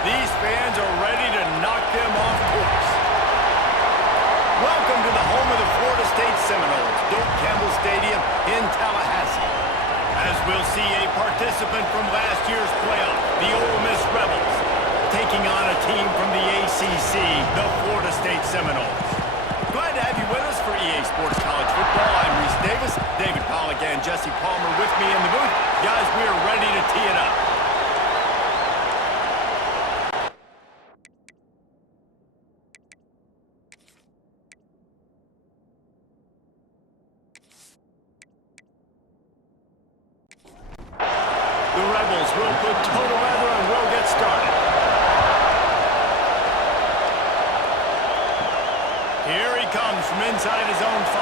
These fans are ready to knock them off course. Welcome to the home of the Florida State Seminoles, Doak Campbell Stadium in Tallahassee. As we'll see a participant from last year's playoff, the Ole Miss Rebels, taking on a team from the ACC, the Florida State Seminoles. Glad to have you with us for EA Sports College Football. I'm Reese Davis, David Pollack and Jesse Palmer with me in the booth. Guys, we are ready to tee it up. The Rebels will put total weather and we'll get started. Here he comes from inside his own 5.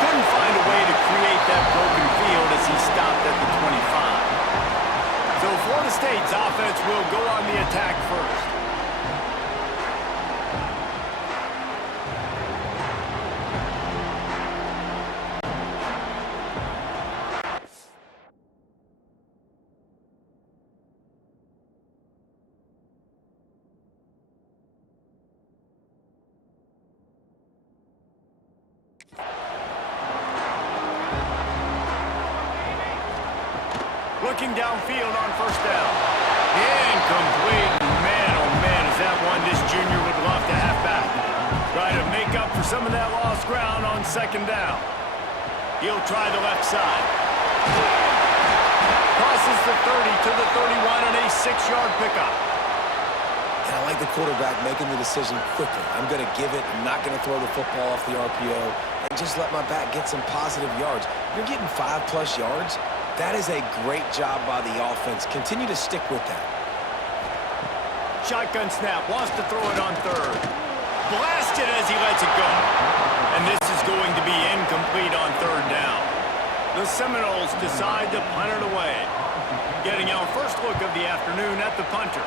Couldn't find a way to create that broken field as he stopped at the 25. So Florida State's offense will go on the attack first. Looking downfield on first down. Incomplete. Man, oh man, is that one this junior would love to have back. Try to make up for some of that lost ground on second down. He'll try the left side. Crosses the 30 to the 31 on a 6-yard pickup. And I like the quarterback making the decision quickly. I'm going to give it. I'm not going to throw the football off the RPO and just let my back get some positive yards. You're getting 5+ yards. That is a great job by the offense. Continue to stick with that. Shotgun snap. Wants to throw it on third. Blasted as he lets it go. And this is going to be incomplete on third down. The Seminoles decide to punt it away. Getting our first look of the afternoon at the punter.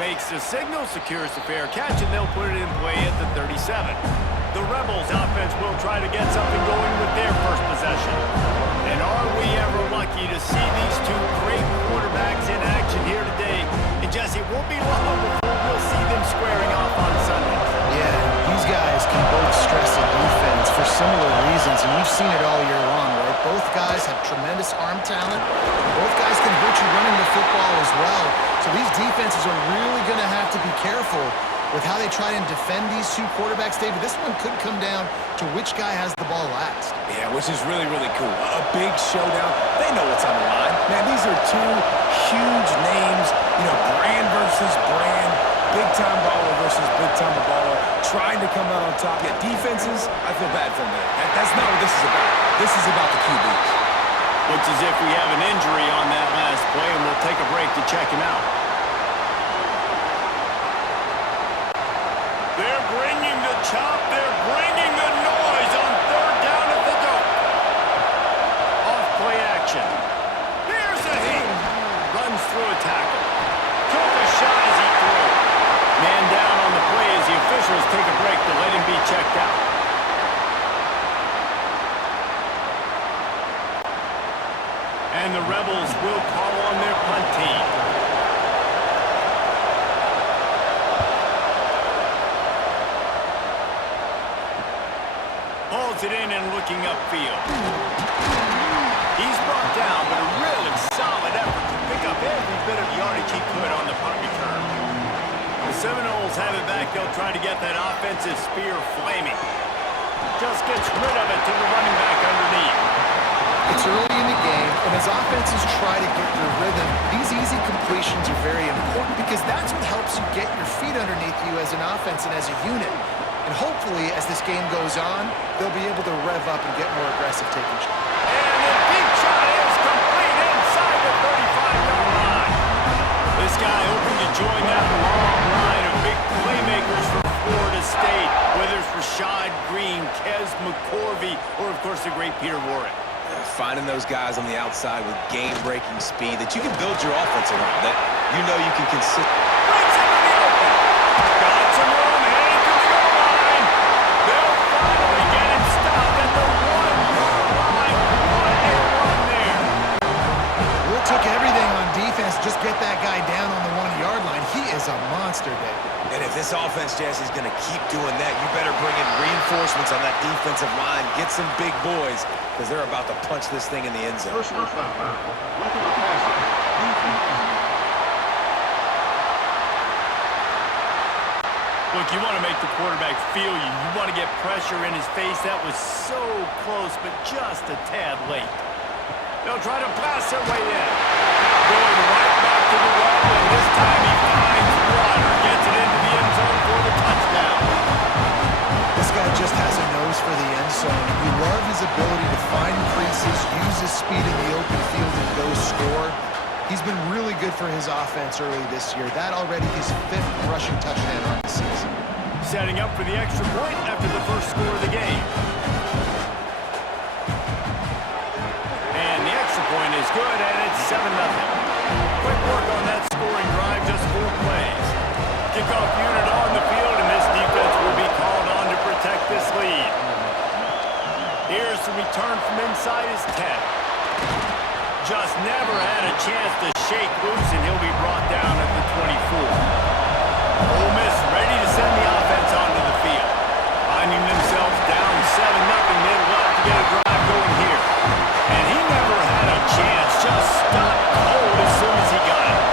Makes the signal, secures the fair catch, and they'll put it in play at the 37. The Rebels offense will try to get something going with their first possession. And are we ever lucky to see these two great quarterbacks in action here today? And Jesse, it won't be long before we'll see them squaring off on Sunday. Yeah, these guys can both stress the defense for similar reasons, and we've seen it all year long, right? Both guys have tremendous arm talent. Both guys can hurt you running the football as well. So these defenses are really going to have to be careful with how they try and defend these two quarterbacks, David. This one could come down to which guy has the ball last. Yeah, which is really, really cool. A big showdown. They know what's on the line. Man, these are two huge names. You know, brand versus brand. Big-time baller versus big-time baller. Trying to come out on top. Yeah, defenses, I feel bad for them. That's not what this is about. This is about the QBs. Looks as if we have an injury on that last play, and we'll take a break to check him out. They're bringing the chop. They're bringing the noise on third down at the Doak. Off play action. Here's a hit. Runs through a tackle. Took a shot as he threw. Man down on the play as the officials take a break to let him be checked out. And the Rebels will call on their punt team. Holds it in and looking upfield. He's brought down, but a really solid effort to pick up every bit of yardage he could on the punt return. The Seminoles have it back. They'll try to get that offensive spear flaming. Just gets rid of it to the running back underneath. It's early in the game, and as offenses try to get their rhythm, these easy completions are very important because that's what helps you get your feet underneath you as an offense and as a unit. And hopefully, as this game goes on, they'll be able to rev up and get more aggressive taking shots. And the deep shot is complete inside the 35-yard line. This guy hoping to join that long line of big playmakers for Florida State, whether it's Rashad Green, Kez McCorvey, or, of course, the great Peter Warrick. Finding those guys on the outside with game-breaking speed that you can build your offense around, that you know you can consist. Breaks into the open. Got some room, heading to the goal line. They'll finally get him stopped at the 1-yard line. What a run there. Will took everything on defense, just get that guy down on the 1-yard line. He is a monster, David. And if this offense, Jesse, is going to keep doing that, you better bring in reinforcements on that defensive line. Get some big boys, because they're about to punch this thing in the end zone. Personal foul. Look at the passer. Look, you want to make the quarterback feel you. You want to get pressure in his face. That was so close, but just a tad late. They'll try to blast their way in. Going right back to the well, and this time he finds water. Gets it into the end zone for the touchdown. This guy just has a nose for the end zone. You love his ability to find creases, use his speed in the open field, and go score. He's been really good for his offense early this year. That already his 5th rushing touchdown on the season. Setting up for the extra point after the first score of the game. And the extra point is good, and it's 7-0. Quick work on that scoring drive, just 4 plays. Kickoff unit on the field, and this defense will be called on to protect this lead. Here's the return from inside his 10. Just never had a chance to shake loose, and he'll be brought down at the 24. Ole Miss ready to send the offense onto the field. Finding themselves down 7-0, they'd love to get a drive going here. And he never had a chance, just stopped cold as soon as he got it.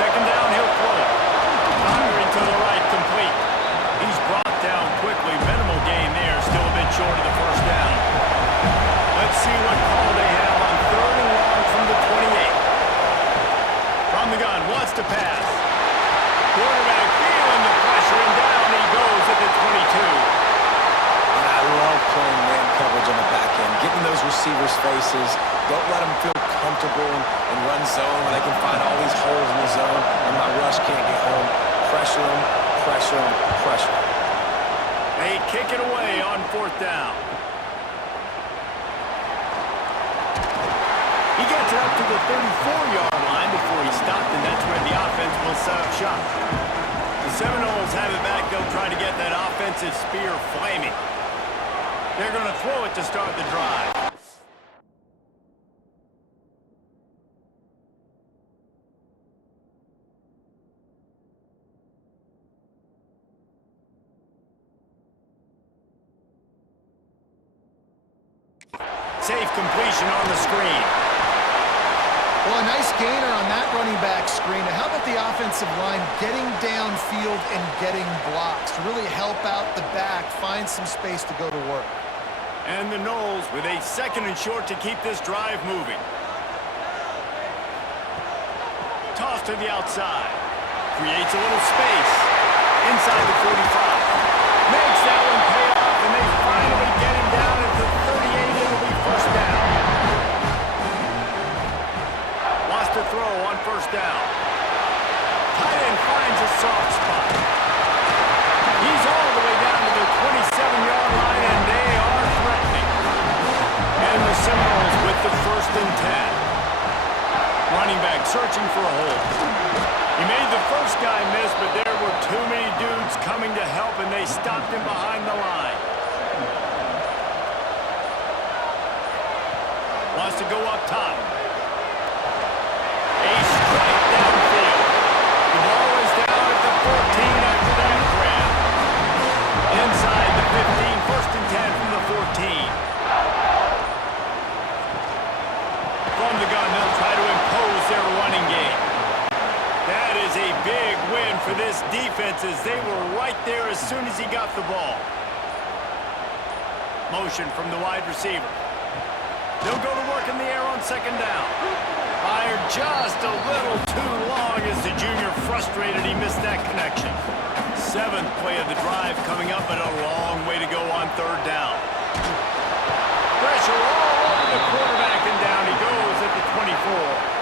Second down, he'll throw it. Firing to the right, complete. He's brought down quickly. Minimal gain there, still a bit short of the first down. Let's see what call they have on 3rd and long from the 28. From the gun, wants to pass. Quarterback feeling the pressure, and down he goes at the 22. And I love playing man coverage on the back end, getting those receivers' faces. Don't let them feel comfortable and run zone where they can find all these holes in the zone and my rush can't get home. Pressure them, pressure them, pressure them. They kick it away on 4th down. He gets it up to the 34-yard line before he stopped, and that's where the offense will set up shop. The Seminoles have it back. They'll try to get that offensive spear flaming. They're going to throw it to start the drive. Safe completion on the screen. Well, a nice gainer on that running back screen. How about the offensive line getting downfield and getting blocks to really help out the back, find some space to go to work. And the Noles with a 2nd and short to keep this drive moving. Toss to the outside. Creates a little space. Inside the 45. Makes that one pay off, and they finally get him down at the 38. It'll be first down. Wants to throw on first down. Tight end finds a soft spot. He's all the way down to the 27-yard line, and they are threatening. And the Seminoles with the 1st and 10. Running back searching for a hole. He made the first guy miss, but there were too many dudes coming to help, and they stopped him behind the line. Wants to go up top. A strike downfield. The ball is down at the 14 after that grab. Inside the 15, 1st and 10 from the 14. From the gun, they'll try to impose their running game. That is a big win for this defense, as they were right there as soon as he got the ball. Motion from the wide receiver. They'll go to work in the air on 2nd down. Fired just a little too long as the junior frustrated he missed that connection. 7th play of the drive coming up, but a long way to go on 3rd down. Pressure all over the quarterback, and down he goes at the 24.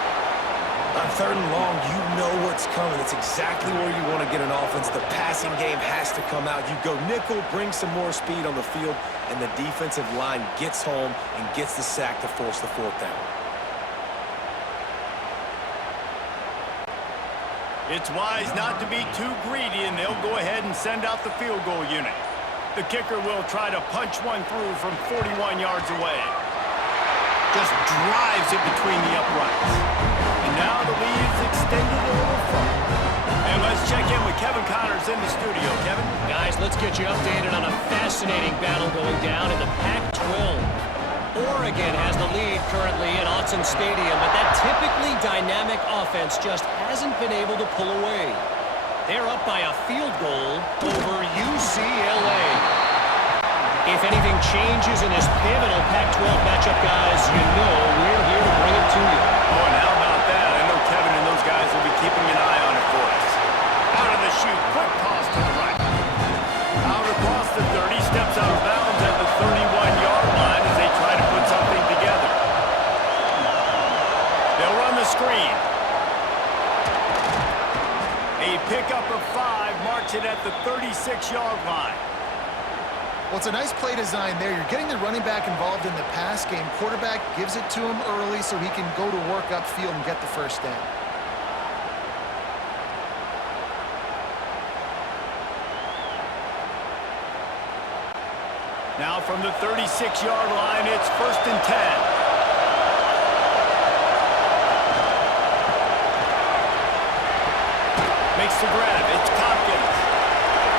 On 3rd and long, you know what's coming. It's exactly where you want to get an offense. The passing game has to come out. You go nickel, bring some more speed on the field, and the defensive line gets home and gets the sack to force the 4th down. It's wise not to be too greedy, and they'll go ahead and send out the field goal unit. The kicker will try to punch one through from 41 yards away. Just drives it between the uprights. And now the keep you updated on a fascinating battle going down in the Pac-12. Oregon has the lead currently at Autzen Stadium, but that typically dynamic offense just hasn't been able to pull away. They're up by a field goal over UCLA. If anything changes in this pivotal Pac-12 matchup, guys, you know we're here to bring it to you. Oh, and how about that? I know Kevin and those guys will be keeping an eye on it for us. Out of the chute, quick toss to the right. Out across the 30, steps out of bounds at the 31-yard line as they try to put something together. They'll run the screen. A pickup of 5 marks it at the 36-yard line. Well, it's a nice play design there. You're getting the running back involved in the pass game. Quarterback gives it to him early so he can go to work upfield and get the first down. Now from the 36-yard line, it's 1st and 10. Makes the grab. It's Tompkins.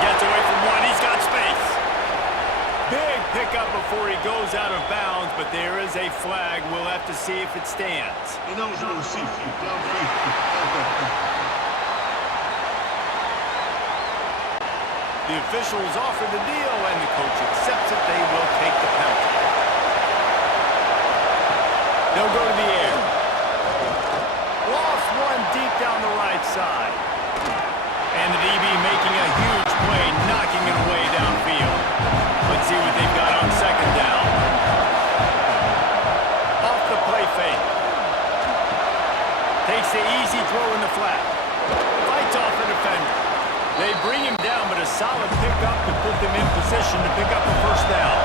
Gets away from one. He's got space. Big pickup before he goes out of bounds, but there is a flag. We'll have to see if it stands. Ineligible safety. Downfield. The officials offer the deal, and the coach accepts it. They will take the penalty. They'll go to the air. Lost one deep down the right side. And the DB making a huge play, knocking it away downfield. Let's see what they've got on 2nd down. Off the play fake. Takes the easy throw in the flat. Fights off the defender. They bring him down, but a solid pickup to put them in position to pick up a 1st down.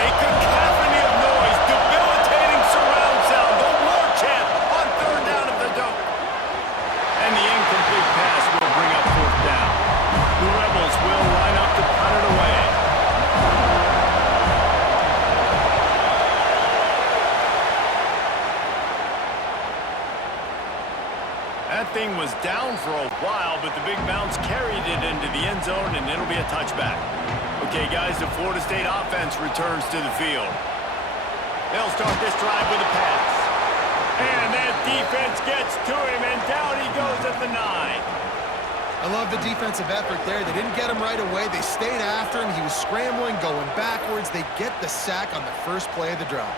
A cacophony of noise, debilitating surround sound. The war chant on 3rd down if they don't. And the incomplete pass will bring up 4th down. The Rebels will line up to punt it away. That thing was down for a while, but the big bounce carried it into the end zone, and it'll be a touchback. Okay, guys, the Florida State offense returns to the field. They'll start this drive with a pass. And that defense gets to him, and down he goes at the 9. I love the defensive effort there. They didn't get him right away. They stayed after him. He was scrambling, going backwards. They get the sack on the first play of the drive.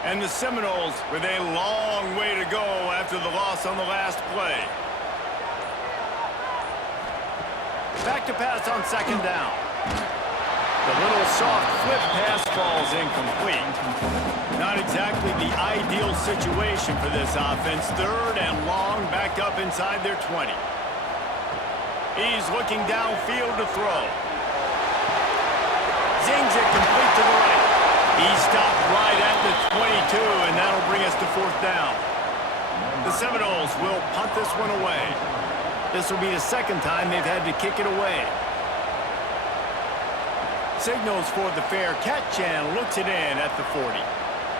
And the Seminoles with a long way to go after the loss on the last play. Back to pass on 2nd down. The little soft flip pass falls incomplete. Not exactly the ideal situation for this offense. 3rd and long, back up inside their 20. He's looking downfield to throw. Zings it complete to the right. He stopped right at the 22, and that'll bring us to 4th down. The Seminoles will punt this one away. This will be the 2nd time they've had to kick it away. Signals for the fair catch and looks it in at the 40.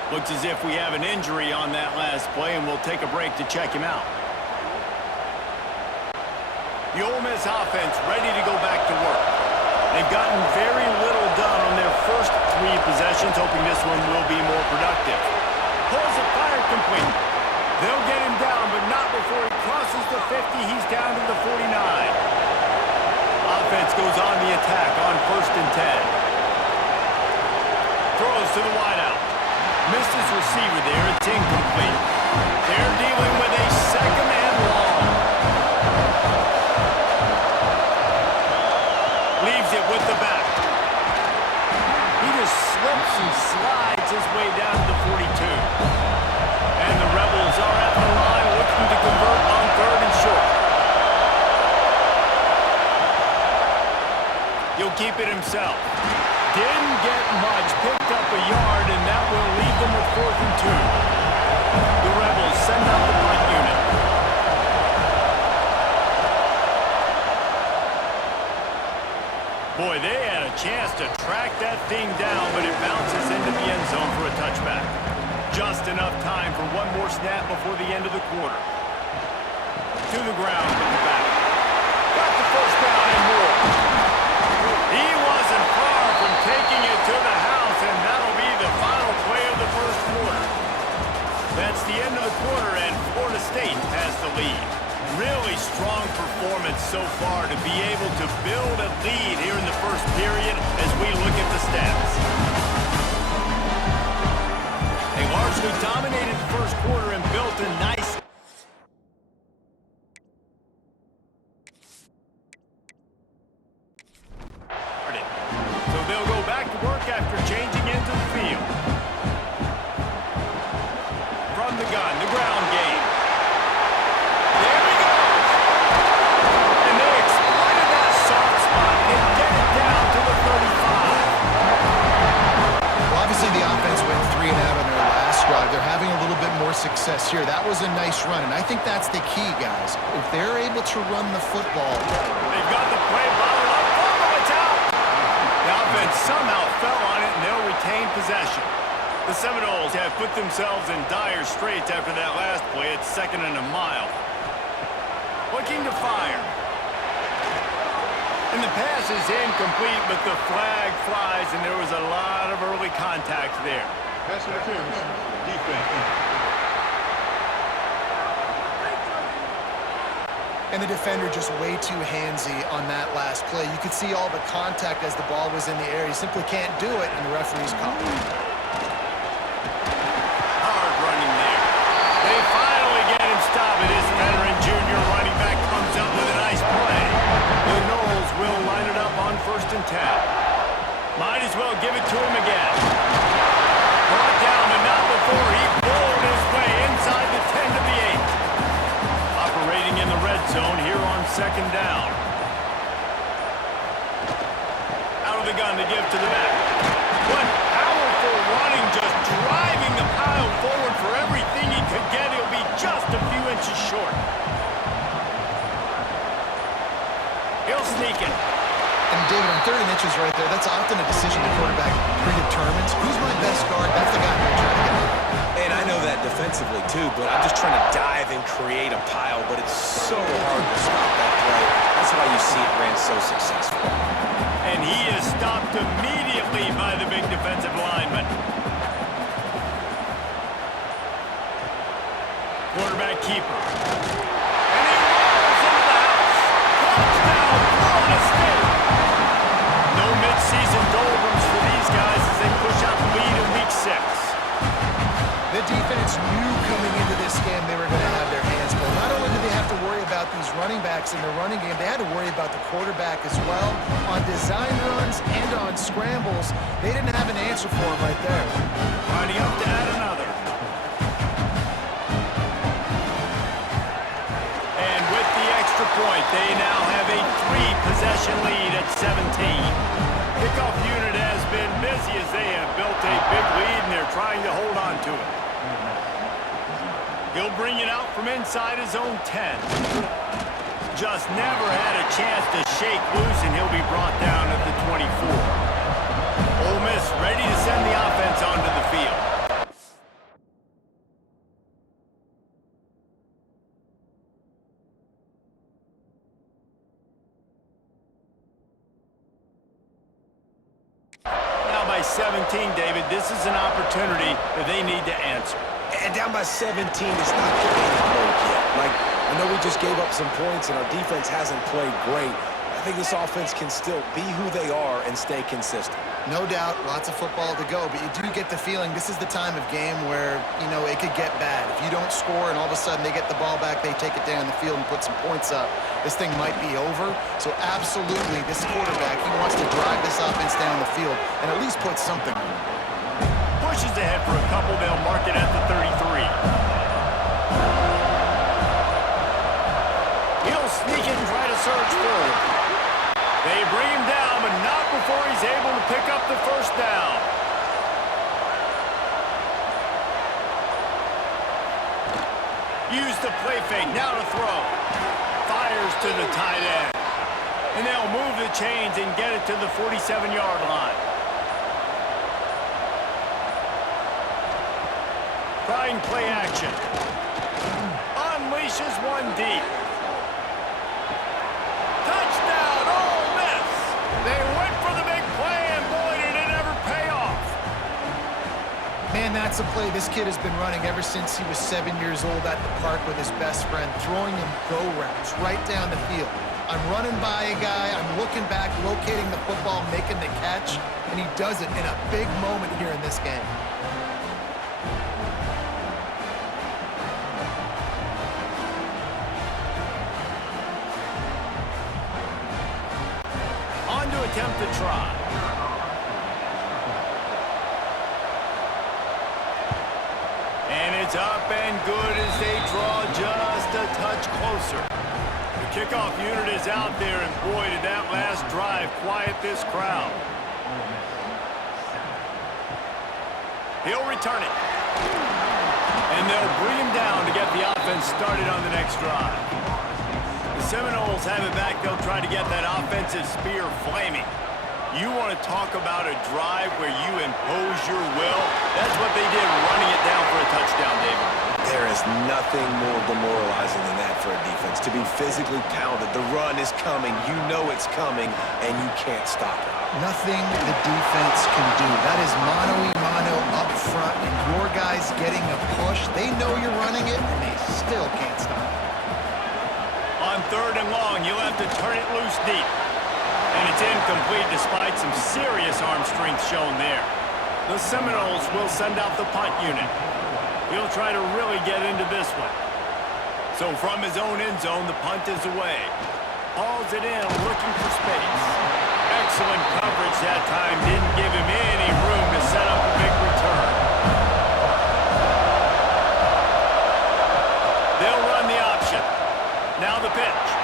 Looks as if we have an injury on that last play, and we'll take a break to check him out. The Ole Miss offense ready to go back to work. They've gotten very little done on their first 3 possessions, hoping this one will be more productive. Pulls it, fired complete. They'll get him down, but not before he crosses the 50. He's down to the 49. Offense goes on the attack on 1st and 10. Throws to the wideout. Missed his receiver there. It's incomplete. They're dealing with a 2nd and long. Leaves it with the back. He just slips and slides his way down to the 42. And the Rebels are at the line looking to convert on 3rd and short. He'll keep it himself. Didn't get much. Picked up a yard, and that will leave them with 4th and 2. The Rebels send out the punt unit. Boy, they had a chance to track that thing down, but it bounces into the end zone for a touchback. Just enough time for one more snap before the end of the quarter. To the ground with the back. Got the first down and more. He wasn't far from taking it to the house, and that'll be the final play of the first quarter. That's the end of the quarter, and Florida State has the lead. Really strong performance so far to be able to build a lead here in the first period as we look at the stats. They largely dominated the first quarter and built a nice... So they'll go back to work after changing into the field. From the gun, the ground game. There he goes! And they exploited that soft spot and get it down to the 35. Well, obviously the offense went 3 and out on their last drive. They're having a little bit more success here. That was a nice run, and I think that's the key, guys. If they're able to run the football... They've got the play bottled up. Fumble, it's out! The offense somehow fell on it, and they'll retain possession. The Seminoles have put themselves in dire straits after that last play. It's 2nd and a mile. Looking to fire. And the pass is incomplete, but the flag flies, and there was a lot of early contact there. Pass interference. Defense. And the defender just way too handsy on that last play. You could see all the contact as the ball was in the air. He simply can't do it, and the referee's called. Hard running there. They finally get him stopped. This veteran junior running back comes up with a nice play. The Noles will line it up on 1st and 10. Might as well give it to him again. Brought down, but not before he pulled his way inside the 10 to the 8. Operating in the red zone here on 2nd down. Out of the gun to give to the back. What powerful running, just driving the pile forward for everything he could get. He'll be just a few inches short. He'll sneak it. And David, on 3rd and inches right there, that's often a decision the quarterback predetermines. Who's my best guard? That's the guy I'm trying to get at. And I know that defensively, too, but I'm just trying to dive and create a pile, but it's so hard to stop that play. That's why you see it ran so successful. And he is stopped immediately by the big defensive lineman. Quarterback keeper. And he rolls into the house. Touchdown, Florida State. No midseason doldrums for these guys as they push out the lead in Week 6. The defense knew coming into this game they were going to have their hands full. Not only did they have to worry about these running backs in the running game, they had to worry about the quarterback as well. On design runs and on scrambles, they didn't have an answer for him right there. Lining up to add another. And with the extra point, they now have a 3-possession lead at 17. Kickoff unit has been busy as they have built a big lead, and they're trying to hold on to it. He'll bring it out from inside his own 10. Just never had a chance to shake loose, and he'll be brought down at the 24. Ole Miss ready to send the offense onto the field. Now by 17, David, this is an opportunity that they need to answer. And down by 17, it's not panic mode yet. Like, I know we just gave up some points and our defense hasn't played great. I think this offense can still be who they are and stay consistent. No doubt, lots of football to go, but you do get the feeling this is the time of game where, you know, it could get bad. If you don't score and all of a sudden they get the ball back, they take it down the field and put some points up, this thing might be over. So absolutely, this quarterback, he wants to drive this offense down the field and at least put something on it. Pushes ahead for a couple, they'll mark it at the 33. He'll sneak it and try to surge forward. They bring him down, but not before he's able to pick up the first down. Use the play fake, now to throw. Fires to the tight end. And they'll move the chains and get it to the 47-yard line. Trying play action. Unleashes one deep. Touchdown, Ole Miss! They went for the big play, and boy, did it ever pay off. Man, that's a play this kid has been running ever since he was 7 years old at the park with his best friend, throwing him go routes right down the field. I'm running by a guy, I'm looking back, locating the football, making the catch, and he does it in a big moment here in this game. On to attempt to try. And it's up and good as they draw just a touch closer. The kickoff unit is out there, and boy, did that last drive quiet this crowd. He'll return it. And they'll bring him down to get the offense started on the next drive. The Seminoles have it back. They'll try to get that offensive spear flaming. You want to talk about a drive where you impose your will? That's what they did, running it down for a touchdown, David. There is nothing more demoralizing than that for a defense. To be physically pounded, the run is coming, you know it's coming, and you can't stop it. Nothing the defense can do. That is mano-a-mano up front, and your guys getting a push. They know you're running it, and they still can't stop it. On 3rd and long, you'll have to turn it loose deep. And it's incomplete despite some serious arm strength shown there. The Seminoles will send out the punt unit. He'll try to really get into this one. So from his own end zone, the punt is away. Hauls it in, looking for space. Excellent coverage that time. Didn't give him any room to set up a big return. They'll run the option. Now the pitch.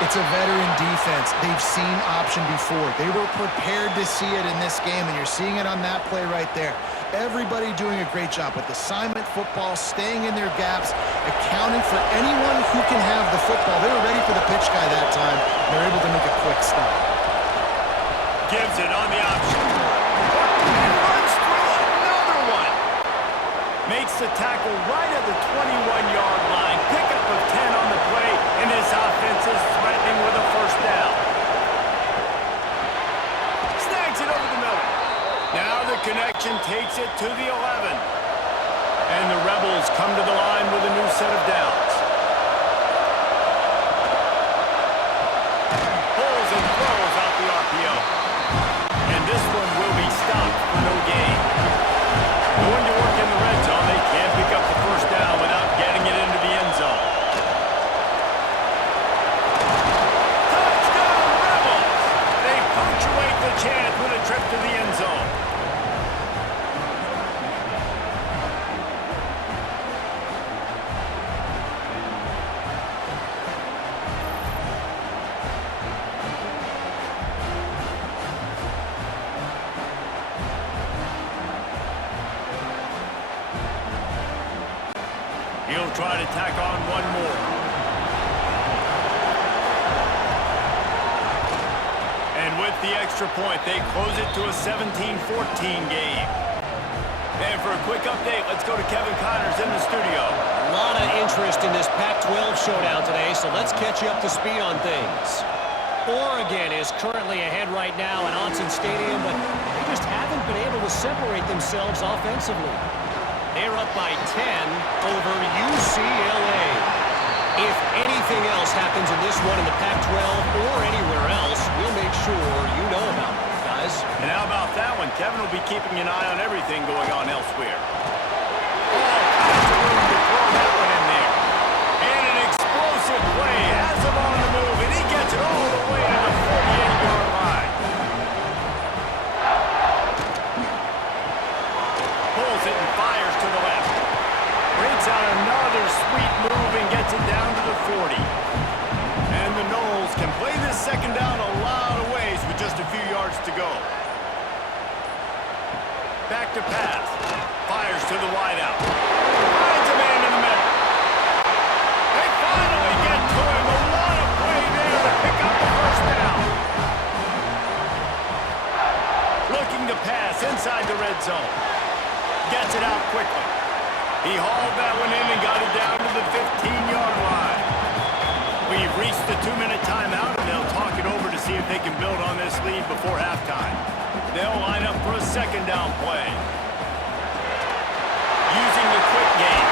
It's a veteran defense. They've seen option before. They were prepared to see it in this game, and you're seeing it on that play right there. Everybody doing a great job with assignment football, staying in their gaps, accounting for anyone who can have the football. They were ready for the pitch guy that time. They're able to make a quick stop. Gives it on the option. And runs through another one. Makes the tackle right at the 21-yard line. Pickup of 10 on the play, and this offense is threatening with a first down. Snags it over the middle. Now the connection takes it to the 11. And the Rebels come to the line with a new set of downs. Pulls and throws out the RPO. And this one will be stopped for no gain. Going to work in the red zone, they can't pick up the first down without getting it into the end zone. Touchdown, Rebels! They punctuate the chance with a trip to the end zone. He'll try to tack on one more. And with the extra point, they close it to a 17-14 game. And for a quick update, let's go to Kevin Connors in the studio. A lot of interest in this Pac-12 showdown today, so let's catch you up to speed on things. Oregon is currently ahead right now at Autzen Stadium, but they just haven't been able to separate themselves offensively. They're up by 10 over UCLA. If anything else happens in this one in the Pac-12 or anywhere else, we'll make sure you know about it, guys. And how about that one? Kevin will be keeping an eye on everything going on elsewhere. All kinds of room to throw that one in there. And an explosive play has him on the move, and he gets it all the way to the 48-yard line. Pulls it and fires to the left. Brings out another sweet move and gets it down to the 40. And the Noles can play this second down a lot of ways with just a few yards to go. Back to pass. Fires to the wideout. Finds a man in the middle. They finally get to him. A lot of play there to pick up the first down. Looking to pass inside the red zone. gets it out quickly. He hauled that one in and got it down to the 15-yard line. We've reached the 2-minute timeout, and they'll talk it over to see if they can build on this lead before halftime. They'll line up for a second down play. Using the quick game.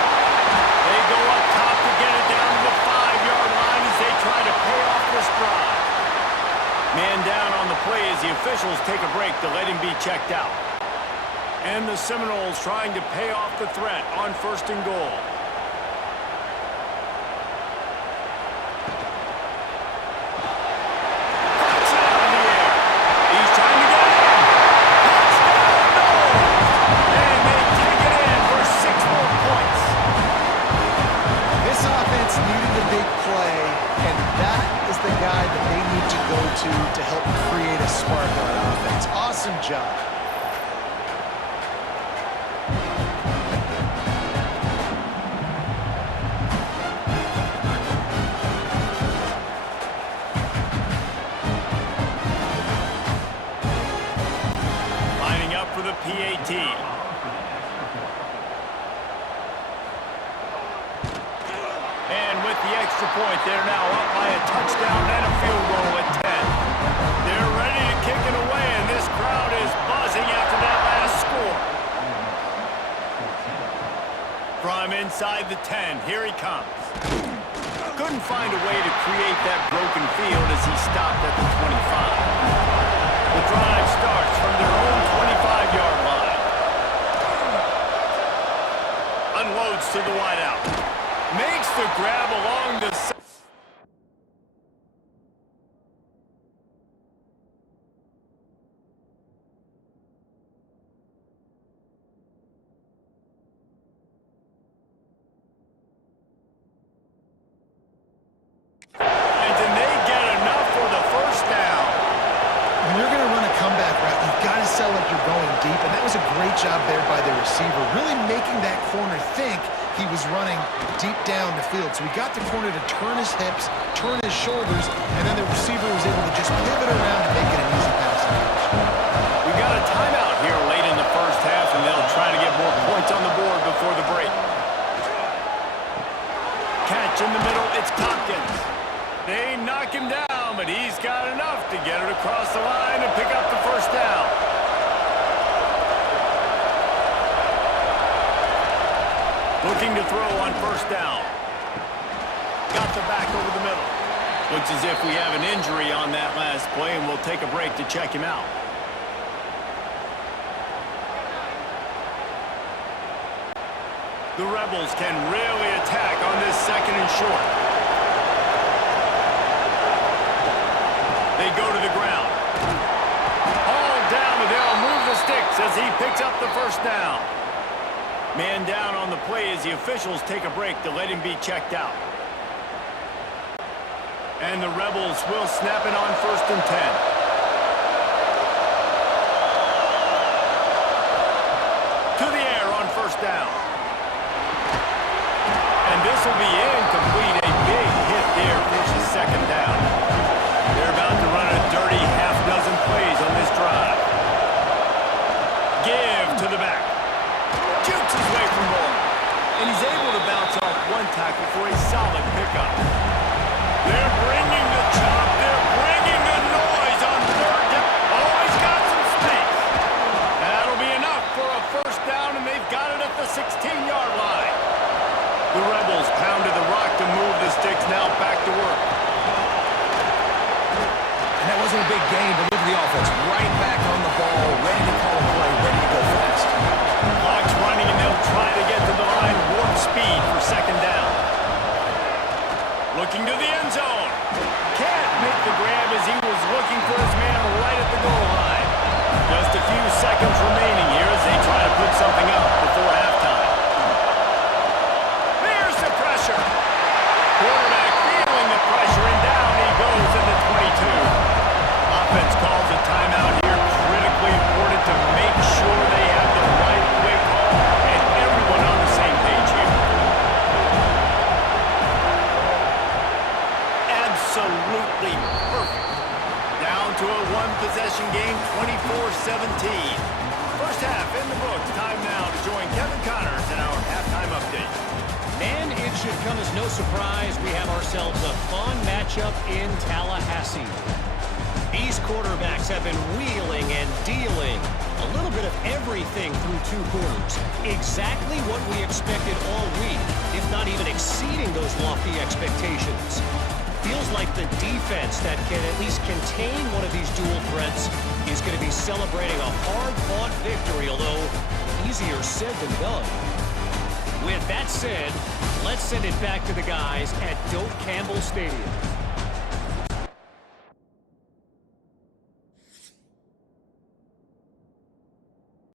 They go up top to get it down to the 5-yard line as they try to pay off this drive. Man down on the play as the officials take a break to let him be checked out. And the Seminoles trying to pay off the threat on 1st and goal. Puts it out in the air. He's trying to get it in. Touchdown, Noles! And they take it in for 6 more points. This offense needed the big play, and that is the guy that they need to go to help create a spark on offense. Awesome job. Lining up for the PAT. And with the extra point, they're now up by a touchdown and a field goal at 10. They're ready to kick it away, and this crowd is buzzing after that last score. From inside the 10, here he comes. Couldn't find a way to create that broken field as he stopped at the 25. The drive starts from their own 25-yard line. Unloads to the wideout. Makes the grab along the side. And then they get enough for the first down. When you're going to run a comeback route, you've got to sell like you're going deep, and that was a great job there by the receiver, really making that corner think he was running deep down the field. So he got the corner to turn his hips, turn his shoulders, and then the receiver was able to just pivot around and make it an easy pass. We got a timeout here late in the first half, and they'll try to get more points on the board before the break. Catch in the middle, it's Tompkins. They knock him down, but he's got enough to get it across the line and pick up the first down. Looking to throw on first down. Got the back over the middle. Looks as if we have an injury on that last play, and we'll take a break to check him out. The Rebels can really attack on this 2nd and short. They go to the ground. Hauled down, and they'll move the sticks as he picks up the first down. Man down on the play as the officials take a break to let him be checked out. And the Rebels will snap it on 1st and 10. To the air on first down. And this will be incomplete. A big hit there forces 2nd down. They're about to run a dirty half-dozen plays on this drive. Give to the back. Jukes his way from goal. And he's able to bounce off one tackle for a solid pickup. They're bringing the chop. They're bringing the noise on 3rd down. Oh, he's got some space. That'll be enough for a first down, and they've got it at the 16-yard line. The Rebels pounded the rock to move the sticks, now back to work. And that wasn't a big gain, but look at the offense. Right back on the ball, ready to call a play, ready to go fast. Clock's running, and they'll try to get to the line. Warp speed for 2nd down. Looking to the end zone. game 24-17. First half in the books. Time now to join Kevin Connors in our halftime update. And it should come as no surprise we have ourselves a fun matchup in Tallahassee. These quarterbacks have been wheeling and dealing. A little bit of everything through 2 quarters. Exactly what we expected all week, if not even exceeding those lofty expectations. Feels like the defense that can at least contain one of these dual threats is going to be celebrating a hard-fought victory, although easier said than done. With that said, let's send it back to the guys at Doak Campbell Stadium.